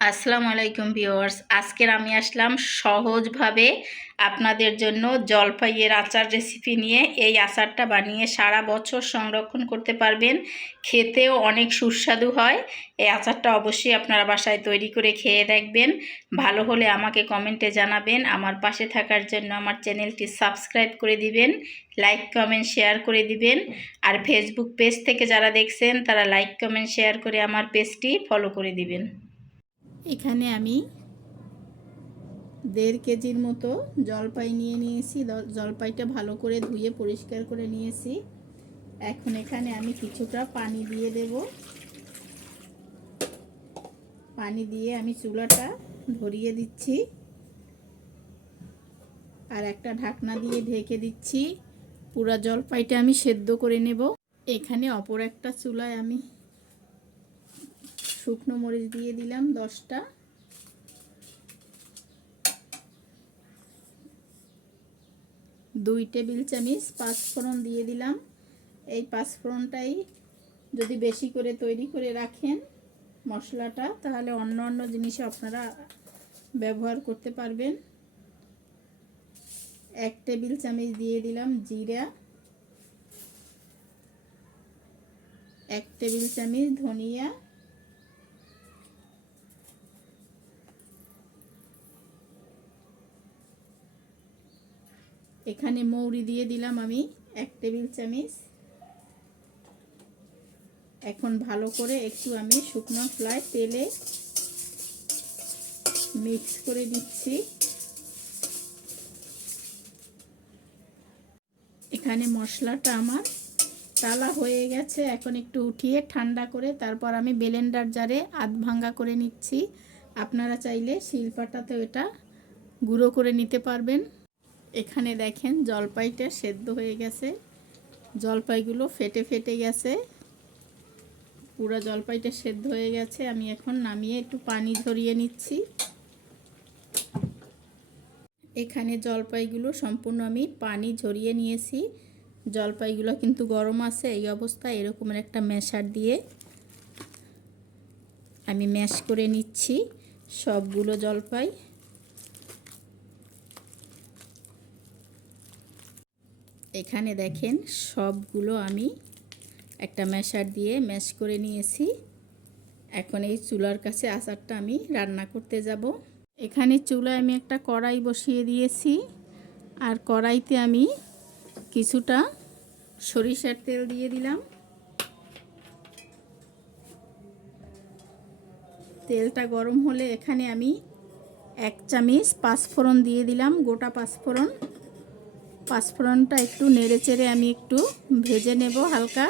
আসসালামু আলাইকুম ভিউয়ার্স। আজকের আমি আসলাম সহজভাবে আপনাদের জন্য জলপাইয়ের আচার রেসিপি নিয়ে। এই আচারটা বানিয়ে সারা বছর সংরক্ষণ করতে পারবেন। খেতেও অনেক সুস্বাদু হয়। এই আচারটা অবশ্যই আপনারা বাসায় তৈরি করে খেয়ে দেখবেন। ভালো হলে আমাকে কমেন্টে জানাবেন। আমার পাশে থাকার জন্য আমার চ্যানেলটি সাবস্ক্রাইব করে দিবেন। লাইক কমেন্ট শেয়ার করে দিবেন। আর ফেসবুক পেজ থেকে যারা দেখছেন, তারা লাইক কমেন্ট শেয়ার করে আমার পেজটি ফলো করে দিবেন। এখানে আমি দেড় কেজির মতো জলপাই নিয়ে নিয়েছি। জলপাইটা ভালো করে ধুয়ে পরিষ্কার করে নিয়েছি। এখন এখানে আমি কিছুটা পানি দিয়ে দেব। পানি দিয়ে আমি চুলাটা ধরিয়ে দিচ্ছি। আর একটা ঢাকনা দিয়ে ঢেকে দিচ্ছি। পুরা জলপাইটা আমি সেদ্ধ করে নেব। এখানে অপর একটা চুলায় আমি শুকনো মরিচ দিয়ে দিলাম দশটা। দুই টেবিল চামচ পাঁচফোড়ন দিয়ে দিলাম। এই পাঁচফোড়নটাই যদি বেশি করে তৈরি করে রাখেন মশলাটা, তাহলে অন্য অন্য জিনিসে আপনারা ব্যবহার করতে পারবেন। এক টেবিল চামচ দিয়ে দিলাম জিরা। এক টেবিল চামচ ধনিয়া। এখানে মৌরি দিয়ে দিলাম আমি এক টেবিল চামচ। এখন ভালো করে একটু আমি শুকনো ফ্লাই তেলে মিক্স করে দিচ্ছি এখানে মশলাটা আমার তালা হয়ে গেছে, এখন একটু উঠিয়ে ঠান্ডা করে তারপর আমি বেলেন্ডার জারে আধ ভাঙ্গা করে নিচ্ছি। আপনারা চাইলে শিলপাটাতেও এটা গুঁড়ো করে নিতে পারবেন। এখানে দেখেন জলপাইটা সেদ্ধ হয়ে গেছে। জলপাইগুলো ফেটে ফেটে গেছে। পুরো জলপাইটা সেদ্ধ হয়ে গেছে। আমি এখন নামিয়ে একটু পানি ঝরিয়ে নিচ্ছি। এখানে জলপাইগুলো সম্পূর্ণ আমি পানি ঝরিয়ে নিয়েছি। জলপাইগুলো কিন্তু গরম আছে। এই অবস্থায় এরকমের একটা ম্যাশার দিয়ে আমি ম্যাশ করে নিচ্ছি সবগুলো জলপাই। এখানে দেখেন সবগুলো আমি একটা ম্যাশার দিয়ে ম্যাশ করে নিয়েছি। এখন এই চুলার কাছে আচারটা আমি রান্না করতে যাব। এখানে চুলায় আমি একটা কড়াই বসিয়ে দিয়েছি। আর কড়াইতে আমি কিছুটা সরিষার তেল দিয়ে দিলাম। তেলটা গরম হলে এখানে আমি এক চামচ পাঁচফোড়ন দিয়ে দিলাম, গোটা পাঁচফোড়ন। পাঁচফোড়নটা একটু নেড়ে চেড়ে আমি একটু ভেজে নেব হালকা।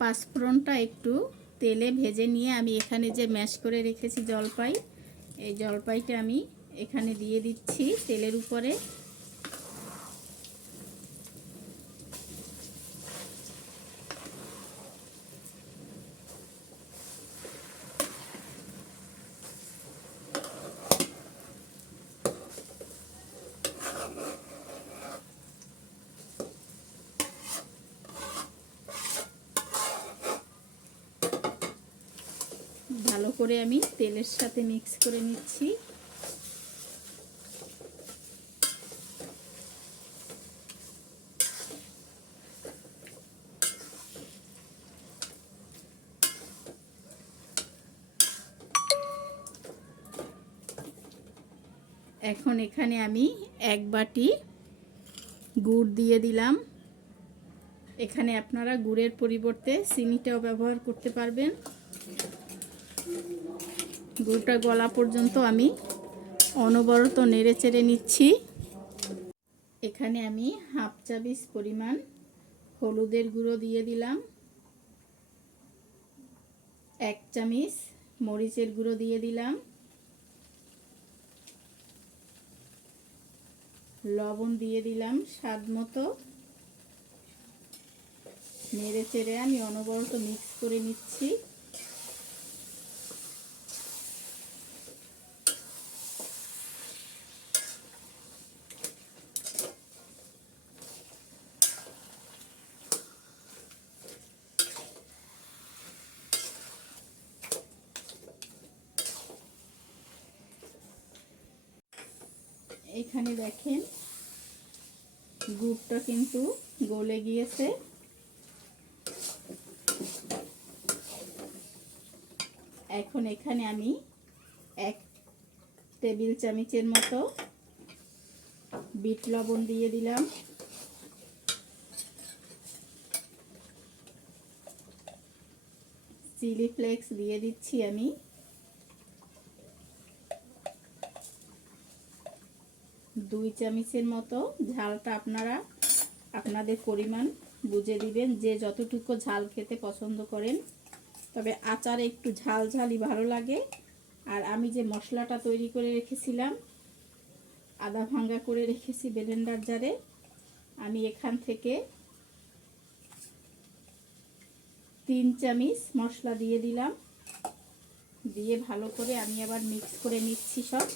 পাঁচফোড়নটা একটু তেলে ভেজে নিয়ে আমি এখানে যে ম্যাশ করে রেখেছি জলপাই, এই জলপাইটা আমি এখানে দিয়ে দিচ্ছি তেলের উপরে ভালো করে আমি তেলের সাথে মিক্স করে নিচ্ছি। এখন এখানে আমি এক বাটি গুড় দিয়ে দিলাম। এখানে আপনারা গুড়ের পরিবর্তে চিনিটাও ব্যবহার করতে পারবেন। গুড়টা গলা পর্যন্ত আমি অনবরত নেড়ে চেড়ে নিচ্ছি। এখানে আমি হাফ চাবিস পরিমাণ হলুদের গুঁড়ো দিয়ে দিলাম। এক চামিচ মরিচের গুঁড়ো দিয়ে দিলাম। লবণ দিয়ে দিলাম স্বাদ মতো। নেড়ে চেড়ে আমি অনবরত মিক্স করে নিচ্ছি। এখানে দেখেন গুড়টা কিন্তু গলে গিয়েছে। এখন এখানে আমি এক টেবিল চামচের মতো বিট লবণ দিয়ে দিলাম। চিলি ফ্লেক্স দিয়ে দিচ্ছি আমি। দুই চামচের মতো ঝালটা আপনারা আপনাদের পরিমাণ বুঝে দিবেন, যে যতটুকু ঝাল খেতে পছন্দ করেন। তবে আচার একটু ঝাল ঝালই ভালো লাগে। আর আমি যে মশলাটা তৈরি করে রেখেছিলাম, আদা ভাঙ্গা করে রেখেছি ব্লেন্ডার জারে, আমি এখান থেকে তিন চামচ মশলা দিয়ে দিলাম। দিয়ে ভালো করে আমি আবার মিক্স করে নিচ্ছি সব।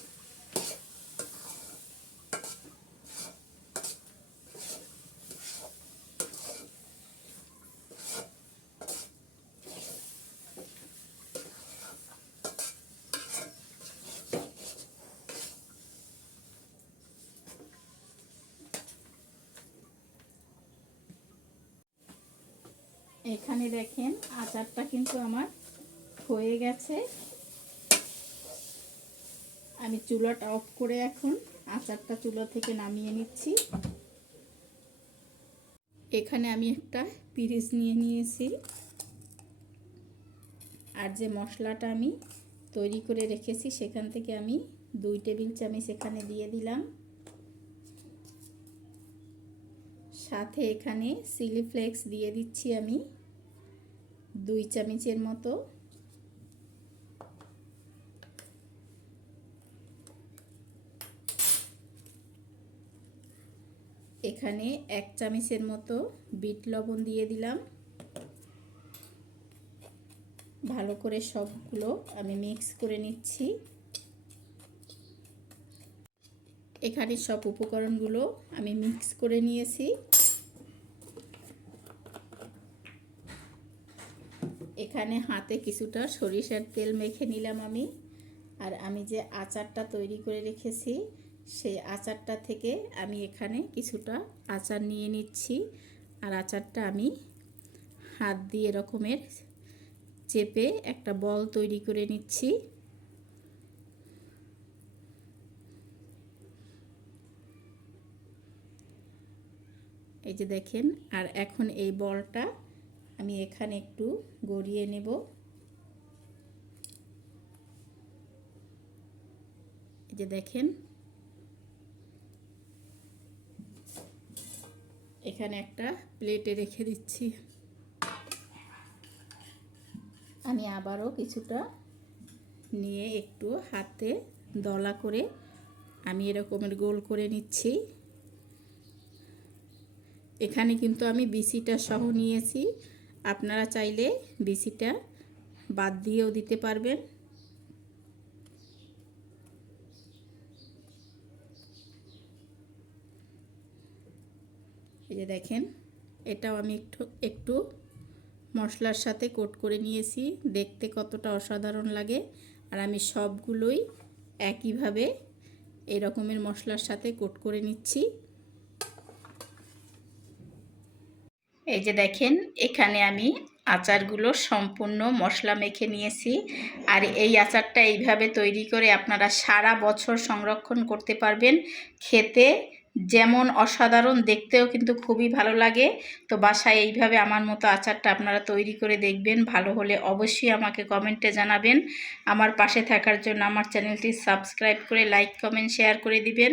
এখানে দেখেন, আচারটা কিন্তু আমার হয়ে গেছে। আমি চুলাটা অফ করে এখন আচারটা চুলা থেকে নামিয়ে নিচ্ছি। এখানে আমি একটা পিরিচ নিয়ে নিয়েছি। আর যে মশলাটা আমি তৈরি করে রেখেছি, সেখান থেকে আমি দুই টেবিল চামচ এখানে দিয়ে দিলাম। সাথে এখানে চিলি ফ্লেক্স দিয়ে দিচ্ছি আমি। দুই চামচের মতো। এখানে এক চামচের মতো বিট লবণ দিয়ে দিলাম। ভালো করে সবগুলো আমি মিক্স করে নিচ্ছি। এখানে সব উপকরণগুলো আমি মিক্স করে নিয়েছি। এখানে হাতে কিছুটা সরিষার তেল মেখে নিলাম আমি। আর আমি যে আচারটা তৈরি করে রেখেছি, সেই আচারটা থেকে আমি এখানে কিছুটা আচার নিয়ে নিচ্ছি। আর আচারটা আমি হাত দিয়ে এরকমের চেপে একটা বল তৈরি করে নিচ্ছি। এই যে দেখেন, আর এখন এই বলটা আমি এখানে একটু গড়িয়ে নেব। এই যে দেখেন। এখানে একটা প্লেটে রেখে দিচ্ছি। আমি আবারও কিছুটা নিয়ে একটু হাতে দলা করে আমি এরকমের গোল করে নিচ্ছি। এখানে কিন্তু আমি বিসিটা সহ নিয়েছি। আপনারা চাইলে বিসিটা বাদ দিয়েও দিতে পারবেন। এই যে দেখেন, এটাও আমি একটু একটু মশলার সাথে কোট করে নিয়েছি। দেখতে কতটা অসাধারণ লাগে। আর আমি সবগুলোই একইভাবে এরকমের মশলার সাথে কোট করে নিচ্ছি। এই যে দেখেন, এখানে আমি আচারগুলো সম্পূর্ণ মশলা মেখে নিয়েছি। আর এই আচারটা এইভাবে তৈরি করে আপনারা সারা বছর সংরক্ষণ করতে পারবেন। খেতে যেমন অসাধারণ, দেখতেও কিন্তু খুবই ভালো লাগে। তো বাসায় এইভাবে আমার মতো আচারটা আপনারা তৈরি করে দেখবেন। ভালো হলে অবশ্যই আমাকে কমেন্টে জানাবেন। আমার পাশে থাকার জন্য আমার চ্যানেলটি সাবস্ক্রাইব করে, লাইক, কমেন্ট, শেয়ার করে দিবেন।